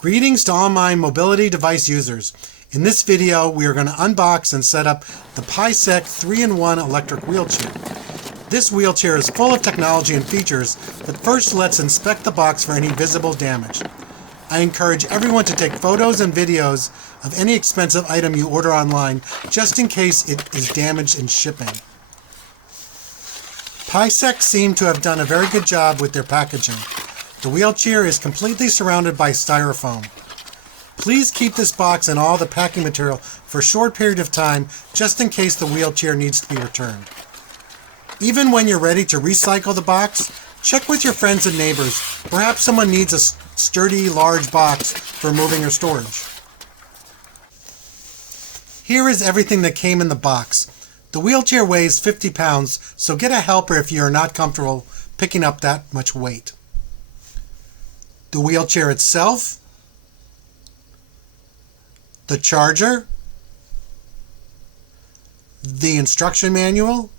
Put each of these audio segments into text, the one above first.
Greetings to all my mobility device users. In this video, we are going to unbox and set up the Paiseec 3-in-1 electric wheelchair. This wheelchair is full of technology and features, but first let's inspect the box for any visible damage. I encourage everyone to take photos and videos of any expensive item you order online, just in case it is damaged in shipping. Paiseec seem to have done a very good job with their packaging. The wheelchair is completely surrounded by styrofoam. Please keep this box and all the packing material for a short period of time, just in case the wheelchair needs to be returned. Even when you're ready to recycle the box, check with your friends and neighbors. Perhaps someone needs a sturdy, large box for moving or storage. Here is everything that came in the box. The wheelchair weighs 50 pounds, so get a helper if you are not comfortable picking up that much weight. The wheelchair itself, the charger, the instruction manual,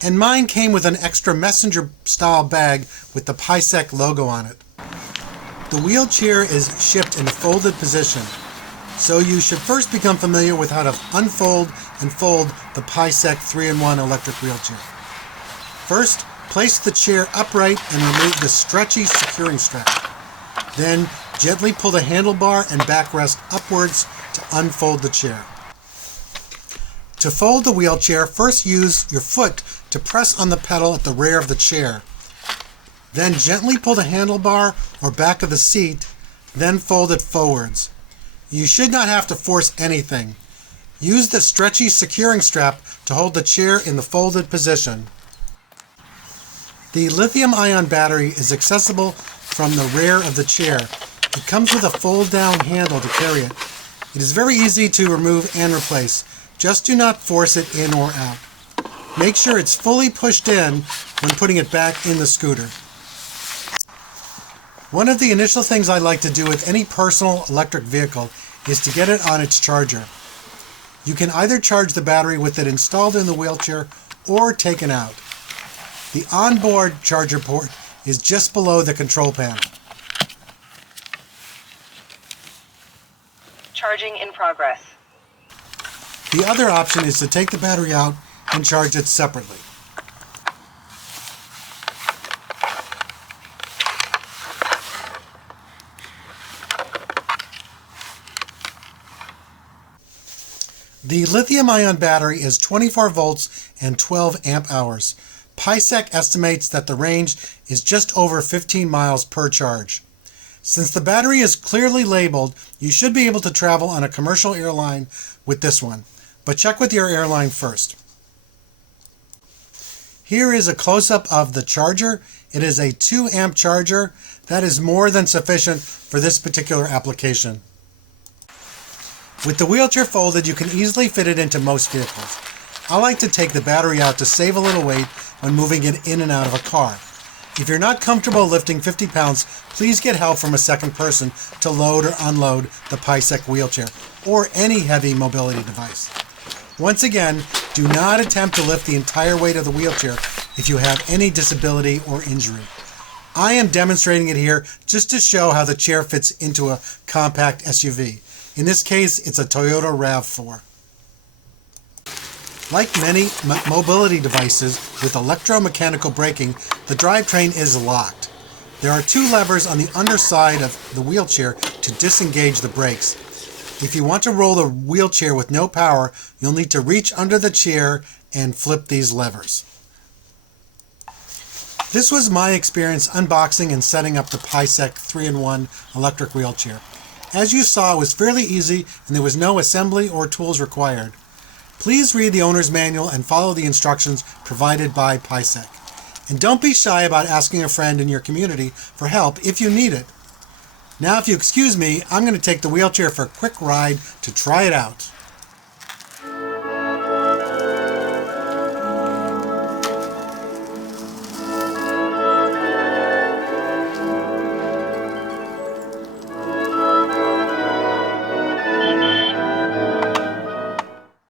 and mine came with an extra messenger style bag with the Paiseec logo on it. The wheelchair is shipped in a folded position, so you should first become familiar with how to unfold and fold the Paiseec 3-in-1 electric wheelchair. First, place the chair upright and remove the stretchy securing strap. Then, gently pull the handlebar and backrest upwards to unfold the chair. To fold the wheelchair, first use your foot to press on the pedal at the rear of the chair. Then gently pull the handlebar or back of the seat, then fold it forwards. You should not have to force anything. Use the stretchy securing strap to hold the chair in the folded position. The lithium-ion battery is accessible from the rear of the chair. It comes with a fold-down handle to carry it. It is very easy to remove and replace. Just do not force it in or out. Make sure it's fully pushed in when putting it back in the scooter. One of the initial things I like to do with any personal electric vehicle is to get it on its charger. You can either charge the battery with it installed in the wheelchair or taken out. The onboard charger port is just below the control panel. Charging in progress. The other option is to take the battery out and charge it separately. The lithium-ion battery is 24 volts and 12 amp hours. Paiseec estimates that the range is just over 15 miles per charge. Since the battery is clearly labeled, you should be able to travel on a commercial airline with this one, but check with your airline first. Here is a close-up of the charger. It is a 2 amp charger. That is more than sufficient for this particular application. With the wheelchair folded, you can easily fit it into most vehicles. I like to take the battery out to save a little weight when moving it in and out of a car. If you're not comfortable lifting 50 pounds, please get help from a second person to load or unload the Paiseec wheelchair or any heavy mobility device. Once again, do not attempt to lift the entire weight of the wheelchair if you have any disability or injury. I am demonstrating it here just to show how the chair fits into a compact SUV. In this case, it's a Toyota RAV4. Like many mobility devices with electromechanical braking, the drivetrain is locked. There are 2 levers on the underside of the wheelchair to disengage the brakes. If you want to roll the wheelchair with no power, you'll need to reach under the chair and flip these levers. This was my experience unboxing and setting up the Paiseec 3-in-1 electric wheelchair. As you saw, it was fairly easy and there was no assembly or tools required. Please read the owner's manual and follow the instructions provided by Paiseec. And don't be shy about asking a friend in your community for help if you need it. Now, if you excuse me, I'm going to take the wheelchair for a quick ride to try it out.